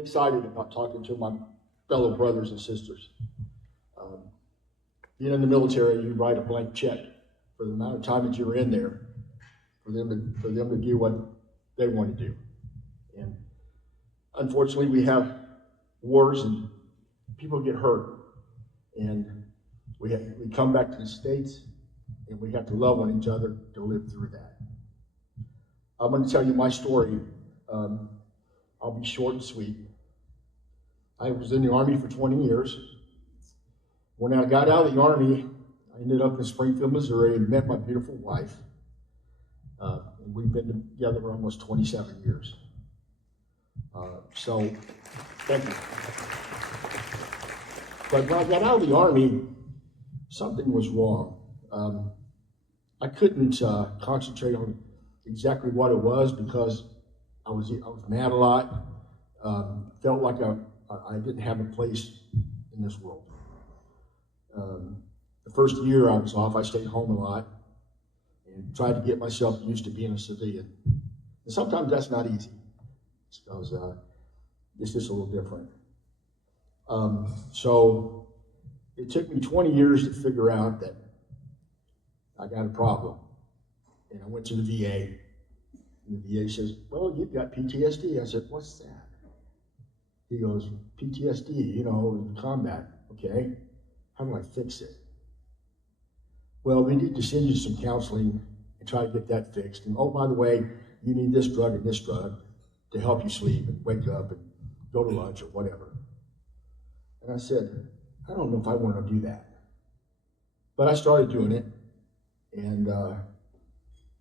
really excited about talking to my fellow brothers and sisters. Being in the military, you write a blank check for the amount of time that you're in there, for them to do what they want to do. And unfortunately, we have wars and people get hurt, and we come back to the States, and we have to love on each other to live through that. I'm going to tell you my story. I'll be short and sweet. I was in the Army for 20 years. When I got out of the Army, I ended up in Springfield, Missouri, and met my beautiful wife. And we've been together for almost 27 years. So, thank you. But when I got out of the Army, something was wrong. I couldn't concentrate on exactly what it was because I was mad a lot. Felt like I didn't have a place in this world. The first year I was off, I stayed home a lot and tried to get myself used to being a civilian. And sometimes that's not easy because it's just a little different. So it took me 20 years to figure out that I got a problem. And I went to the VA. And the VA says, well, you've got PTSD. I said, what's that? He goes, PTSD, you know, combat. Okay, how do I fix it? Well, we need to send you some counseling and try to get that fixed. And oh, by the way, you need this drug and this drug to help you sleep and wake up and go to lunch or whatever. And I said, I don't know if I want to do that. But I started doing it, and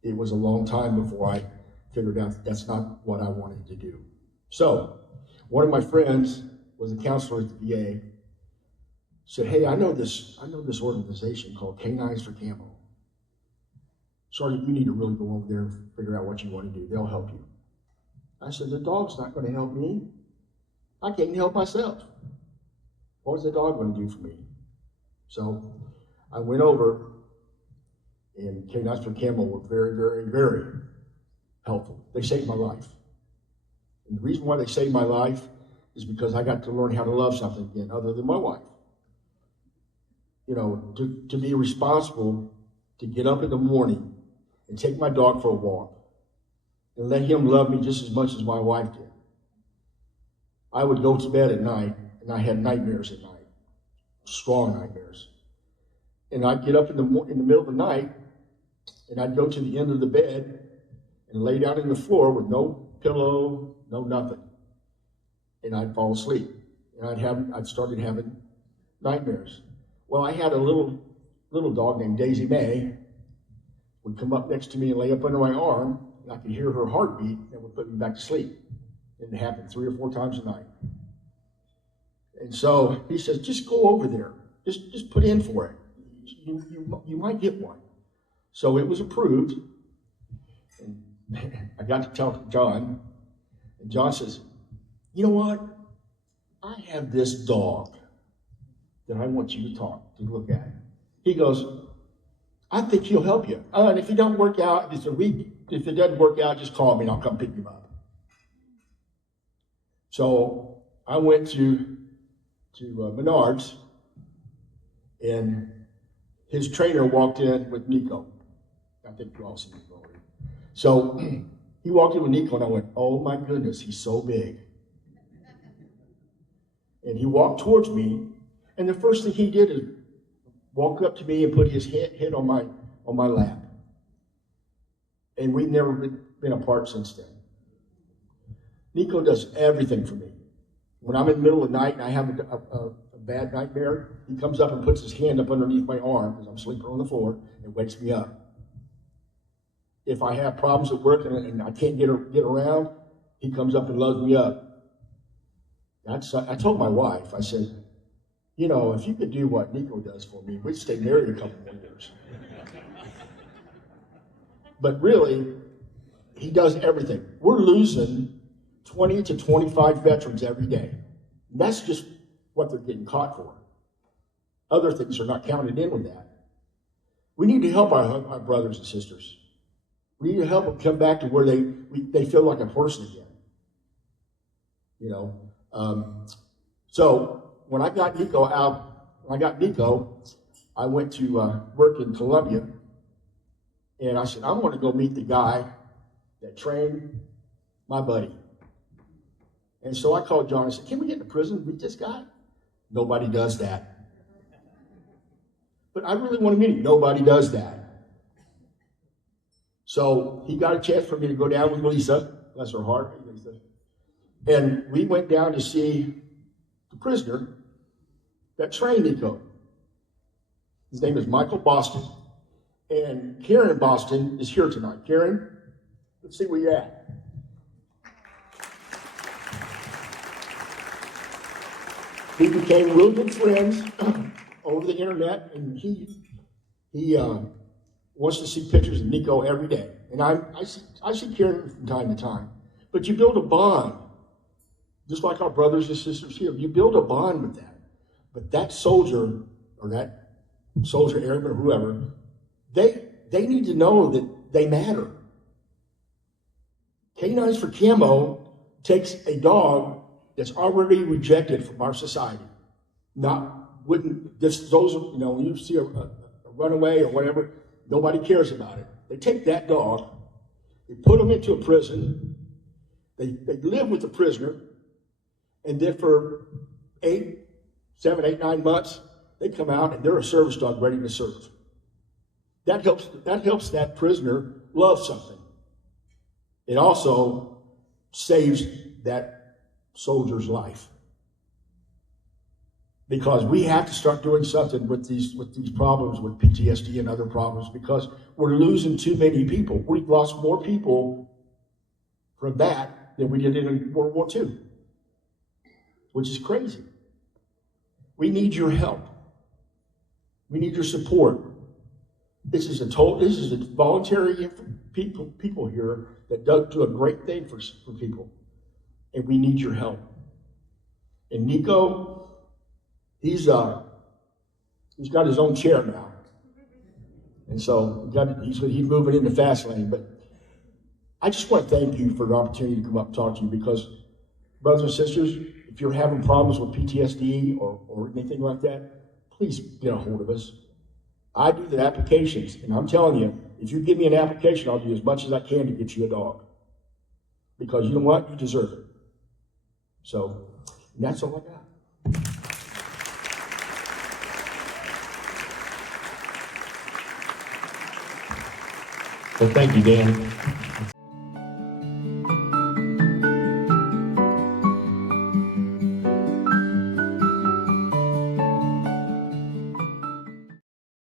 it was a long time before I figured out that's not what I wanted to do. So one of my friends was a counselor at the VA, said, hey, I know this organization called K9s for Camo. Sergeant, you need to really go over there and figure out what you want to do. They'll help you. I said, the dog's not going to help me. I can't help myself. What is the dog going to do for me? So I went over, and K9s for Camo were very, very, very helpful. They saved my life. And the reason why they saved my life is because I got to learn how to love something again other than my wife. You know, to be responsible, to get up in the morning and take my dog for a walk and let him love me just as much as my wife did. I would go to bed at night, and I had nightmares at night, strong nightmares. And I'd get up in the middle of the night, and I'd go to the end of the bed and lay down in the floor with no pillow, no nothing. And I'd fall asleep. And I'd started having nightmares. Well, I had a little dog named Daisy May, would come up next to me and lay up under my arm, and I could hear her heartbeat, and would put me back to sleep. It happened 3 or 4 times a night. And so he says, just go over there. Just put in for it. You might get one. So it was approved. And I got to tell John, and John says, you know what? I have this dog that I want you to look at. He goes, I think he'll help you. And if it don't work out, if it doesn't work out, just call me and I'll come pick him up. So I went to Menards, and his trainer walked in with Nico. I think you all see Nico already. So he walked in with Nico, and I went, oh my goodness, he's so big. And he walked towards me, and the first thing he did is walk up to me and put his head on my lap. And we've never been apart since then. Nico does everything for me. When I'm in the middle of the night and I have a bad nightmare, he comes up and puts his hand up underneath my arm because I'm sleeping on the floor and wakes me up. If I have problems at work and I can't get around, he comes up and loads me up. I told my wife, I said, you know, if you could do what Nico does for me, we'd stay married a couple more years. But really, he does everything. We're losing 20 to 25 veterans every day. And that's just what they're getting caught for. Other things are not counted in with that. We need to help our brothers and sisters. We need to help them come back to where they feel like a person again. You know, So when I got Nico out, I went to work in Columbia, and I said, I want to go meet the guy that trained my buddy. And so I called John and said, can we get to prison and meet this guy? Nobody does that. But I really want to meet him. Nobody does that. So he got a chance for me to go down with Lisa, bless her heart, Lisa. And we went down to see the prisoner that trained Nico. His name is Michael Boston. And Karen Boston is here tonight. Karen, let's see where you're at. We became real good friends over the internet, and he wants to see pictures of Nico every day. And I see Karen from time to time. But you build a bond, just like our brothers and sisters here. You build a bond with them. But that soldier, or that soldier, airman, or whoever, they need to know that they matter. K9s for Camo takes a dog that's already rejected from our society. When you see a runaway or whatever, nobody cares about it. They take that dog, they put him into a prison, they live with the prisoner, and then for 7, 8, 9 months, they come out and they're a service dog ready to serve. That helps that prisoner love something. It also saves that soldier's life. Because we have to start doing something with these problems with PTSD and other problems, because we're losing too many people. We've lost more people from that than we did in World War II, which is crazy. We need your help. We need your support. This is a voluntary people here that do a great thing for people. And we need your help. And Nico, he's got his own chair now. And so he's moving in the fast lane. But I just want to thank you for the opportunity to come up and talk to you, because, brothers and sisters, if you're having problems with PTSD or anything like that, please get a hold of us. I do the applications, and I'm telling you, if you give me an application, I'll do as much as I can to get you a dog. Because you know what? You deserve it. So, that's all I got. Well, thank you, Dan.